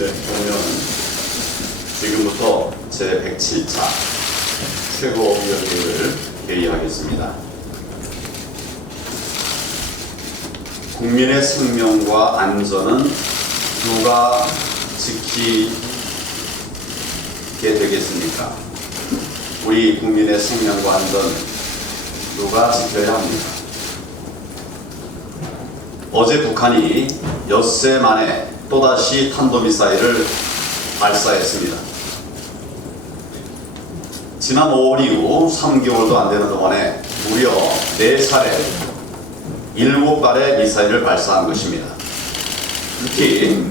네, 그러면 지금부터 제107차 최고위원회를 개의하겠습니다. 국민의 생명과 안전은 누가 지키게 되겠습니까? 우리 국민의 생명과 안전 누가 지켜야 합니까? 어제 북한이 엿새 만에 또다시 탄도미사일을 발사했습니다. 지난 5월 이후 3개월도 안 되는 동안에 무려 4차례 7발의 미사일을 발사한 것입니다. 특히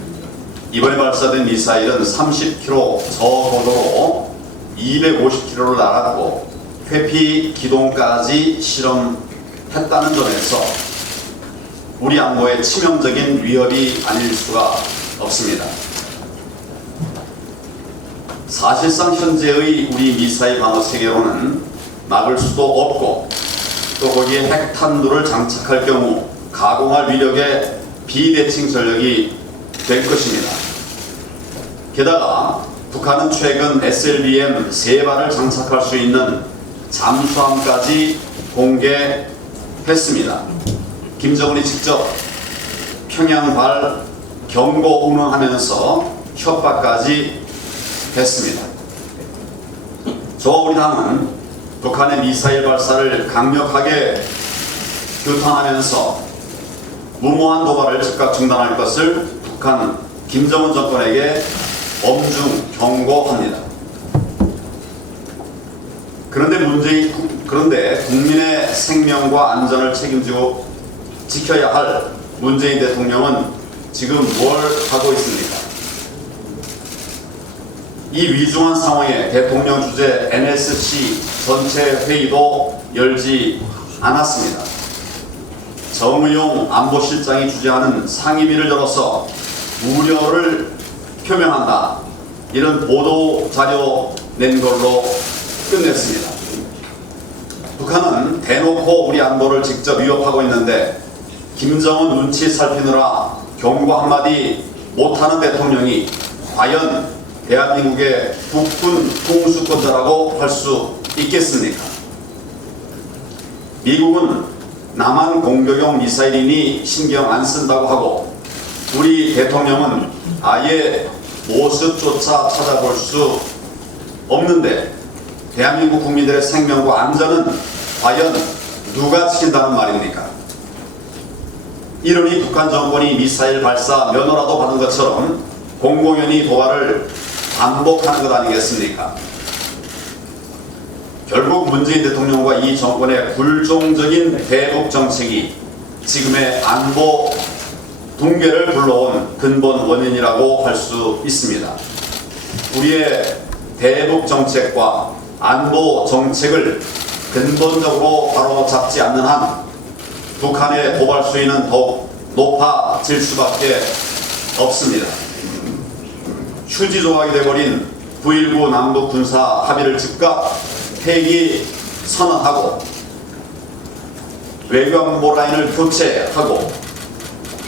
이번에 발사된 미사일은 30km 저고도로 250km를 날았고 회피 기동까지 실험했다는 점에서 우리 안보에 치명적인 위협이 아닐 수가 없습니다. 사실상 현재의 우리 미사일 방어 체계로는 막을 수도 없고 또 거기에 핵탄두를 장착할 경우 가공할 위력의 비대칭 전력이 될 것입니다. 게다가 북한은 최근 SLBM 3발을 장착할 수 있는 잠수함까지 공개했습니다. 김정은이 직접 평양발 경고 운운하면서 협박까지 했습니다. 우리 당은 북한의 미사일 발사를 강력하게 규탄하면서 무모한 도발을 즉각 중단할 것을 북한 김정은 정권에게 엄중 경고합니다. 그런데 국민의 생명과 안전을 책임지고 지켜야 할 문재인 대통령은 지금 뭘 하고 있습니까? 이 위중한 상황에 대통령 주재 NSC 전체 회의도 열지 않았습니다. 정의용 안보실장이 주재하는 상임위를 열어서 우려를 표명한다, 이런 보도 자료 낸 걸로 끝냈습니다. 북한은 대놓고 우리 안보를 직접 위협하고 있는데 김정은 눈치 살피느라 경고 한마디 못하는 대통령이 과연 대한민국의 국군 통수권자라고 할 수 있겠습니까? 미국은 남한 공격용 미사일이니 신경 안 쓴다고 하고 우리 대통령은 아예 모습조차 찾아볼 수 없는데 대한민국 국민들의 생명과 안전은 과연 누가 지킨다는 말입니까? 이러니 북한 정권이 미사일 발사 면허라도 받은 것처럼 공공연히 도발을 반복하는 것 아니겠습니까? 결국 문재인 대통령과 이 정권의 불종적인 대북 정책이 지금의 안보 붕괴를 불러온 근본 원인이라고 할 수 있습니다. 우리의 대북 정책과 안보 정책을 근본적으로 바로잡지 않는 한 북한의 도발 수위는 더욱 높아질 수밖에 없습니다. 휴지 조각이 돼버린 9.19 남북 군사 합의를 즉각 폐기 선언하고 외교안보 라인을 교체하고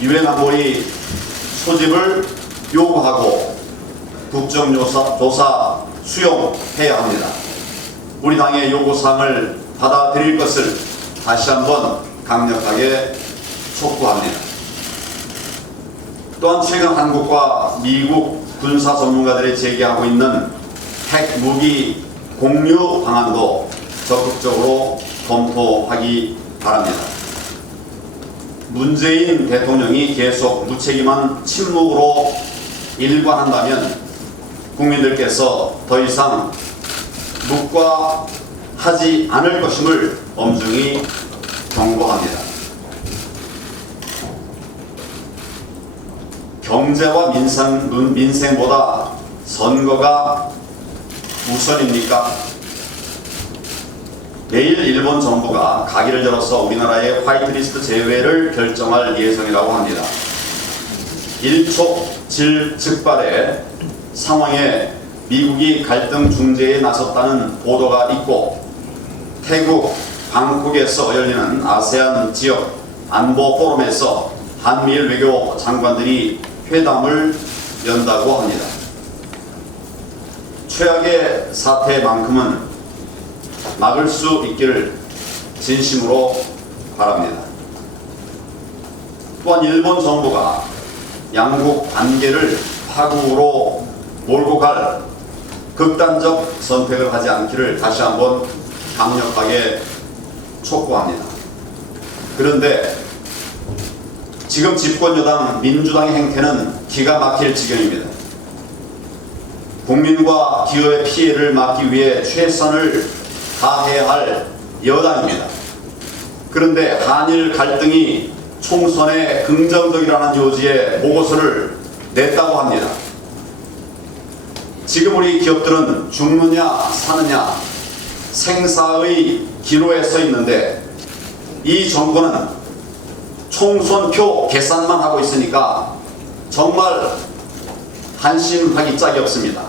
유엔 안보리 소집을 요구하고 국정조사 수용해야 합니다. 우리 당의 요구사항을 받아들일 것을 다시 한번 강력하게 촉구합니다. 또한 최근 한국과 미국 군사 전문가들이 제기하고 있는 핵무기 공유 방안도 적극적으로 검토하기 바랍니다. 문재인 대통령이 계속 무책임한 침묵으로 일관한다면 국민들께서 더 이상 묵과하지 않을 것임을 엄중히 경고합니다. 경제와 민생보다 선거가 우선입니까? 내일 일본 정부가 가기를 열어서 우리나라의 화이트리스트 제외를 결정할 예정이라고 합니다. 일촉즉발의 상황에 미국이 갈등 중재에 나섰다는 보도가 있고 태국 방콕에서 열리는 아세안 지역 안보 포럼에서 한미일 외교 장관들이 회담을 연다고 합니다. 최악의 사태만큼은 막을 수 있기를 진심으로 바랍니다. 또한 일본 정부가 양국 관계를 파국으로 몰고 갈 극단적 선택을 하지 않기를 다시 한번 강력하게 촉구합니다. 그런데 지금 집권여당 민주당의 행태는 기가 막힐 지경입니다. 국민과 기업의 피해를 막기 위해 최선을 다해야 할 여당입니다. 그런데 한일 갈등이 총선에 긍정적이라는 요지의 보고서를 냈다고 합니다. 지금 우리 기업들은 죽느냐 사느냐 생사의 기로에 서 있는데 이 정부는 총선표 계산만 하고 있으니까 정말 한심하기 짝이 없습니다.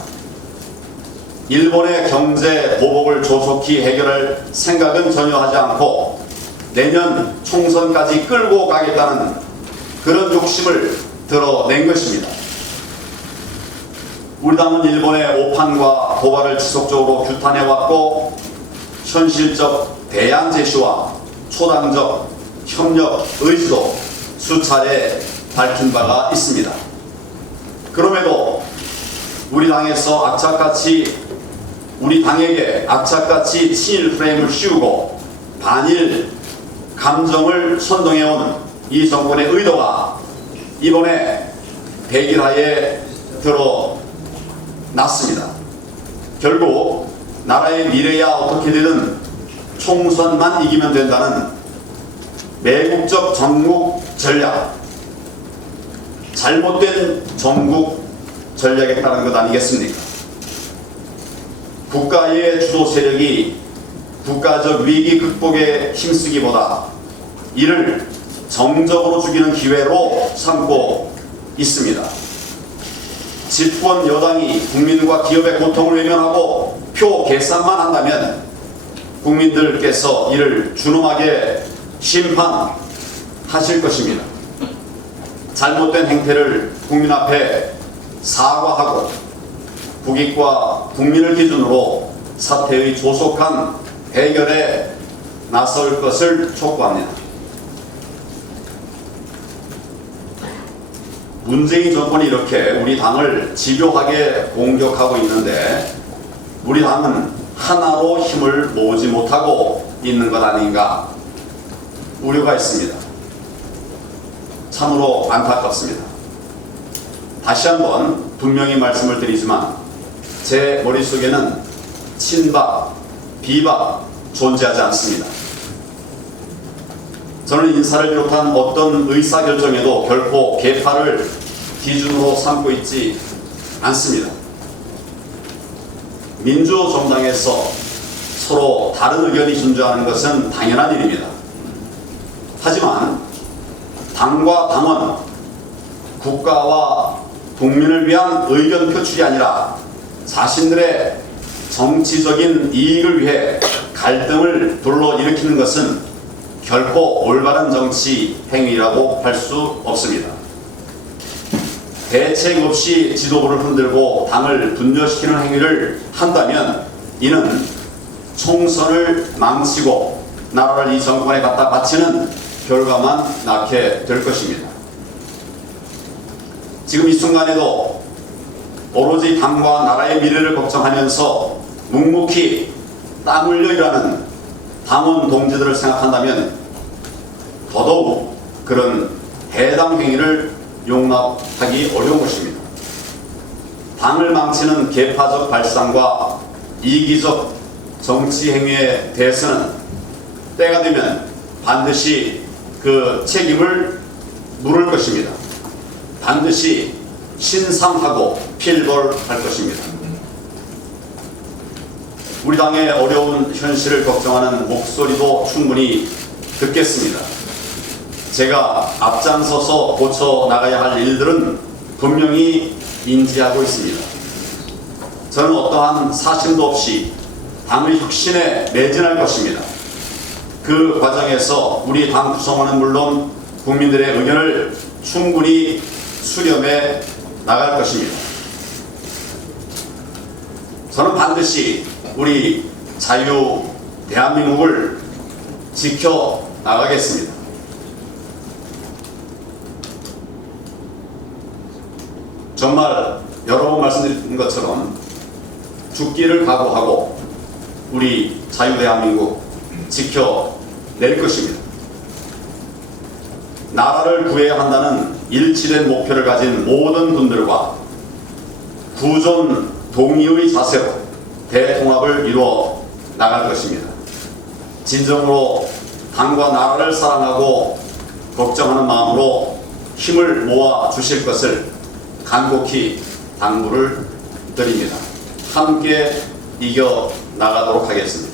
일본의 경제 보복을 조속히 해결할 생각은 전혀 하지 않고 내년 총선까지 끌고 가겠다는 그런 욕심을 드러낸 것입니다. 우리 당은 일본의 오판과 도발을 지속적으로 규탄해왔고 현실적 대안 제시와 초당적 협력 의지도 수차례 밝힌 바가 있습니다. 그럼에도 우리 당에게 악착같이 친일 프레임을 씌우고 반일 감정을 선동해온 이 정권의 의도가 이번에 백일하에 드러났습니다. 결국 나라의 미래야 어떻게 되든 총선만 이기면 된다는 매국적 전국 전략, 잘못된 전국 전략에 따른 것 아니겠습니까? 국가의 주도 세력이 국가적 위기 극복에 힘쓰기보다 이를 정적으로 죽이는 기회로 삼고 있습니다. 집권 여당이 국민과 기업의 고통을 외면하고 표 계산만 한다면 국민들께서 이를 준엄하게 심판하실 것입니다. 잘못된 행태를 국민 앞에 사과하고 국익과 국민을 기준으로 사태의 조속한 해결에 나설 것을 촉구합니다. 문재인 정권이 이렇게 우리 당을 집요하게 공격하고 있는데 우리 당은 하나로 힘을 모으지 못하고 있는 것 아닌가 우려가 있습니다. 참으로 안타깝습니다. 다시 한번 분명히 말씀을 드리지만 제 머릿속에는 친박, 비박 존재하지 않습니다. 저는 인사를 비롯한 어떤 의사결정에도 결코 계파를 기준으로 삼고 있지 않습니다. 민주정당에서 서로 다른 의견이 존재하는 것은 당연한 일입니다. 하지만 당과 당원, 국가와 국민을 위한 의견 표출이 아니라 자신들의 정치적인 이익을 위해 갈등을 불러일으키는 것은 결코 올바른 정치 행위라고 할 수 없습니다. 대책 없이 지도부를 흔들고 당을 분열시키는 행위를 한다면 이는 총선을 망치고 나라를 이 정권에 갖다 바치는 결과만 낳게 될 것입니다. 지금 이 순간에도 오로지 당과 나라의 미래를 걱정하면서 묵묵히 땀 흘려 일하는 당원 동지들을 생각한다면 더더욱 그런 해당 행위를 용납하기 어려운 것입니다. 당을 망치는 계파적 발상과 이기적 정치 행위에 대해서는 때가 되면 반드시 그 책임을 물을 것입니다. 반드시 신상하고 필벌할 것입니다. 우리 당의 어려운 현실을 걱정하는 목소리도 충분히 듣겠습니다. 제가 앞장서서 고쳐 나가야 할 일들은 분명히 인지하고 있습니다. 저는 어떠한 사심도 없이 당의 혁신에 매진할 것입니다. 그 과정에서 우리 당 구성원은 물론 국민들의 의견을 충분히 수렴해 나갈 것입니다. 저는 반드시 우리 자유 대한민국을 지켜 나가겠습니다. 정말 여러 번 말씀드린 것처럼 죽기를 각오하고 우리 자유 대한민국 지켜낼 것입니다. 나라를 구해야 한다는 일치된 목표를 가진 모든 분들과 구존 동의의 자세로 대통합을 이루어 나갈 것입니다. 진정으로 당과 나라를 사랑하고 걱정하는 마음으로 힘을 모아 주실 것을 간곡히 당부를 드립니다. 함께 이겨 나가도록 하겠습니다.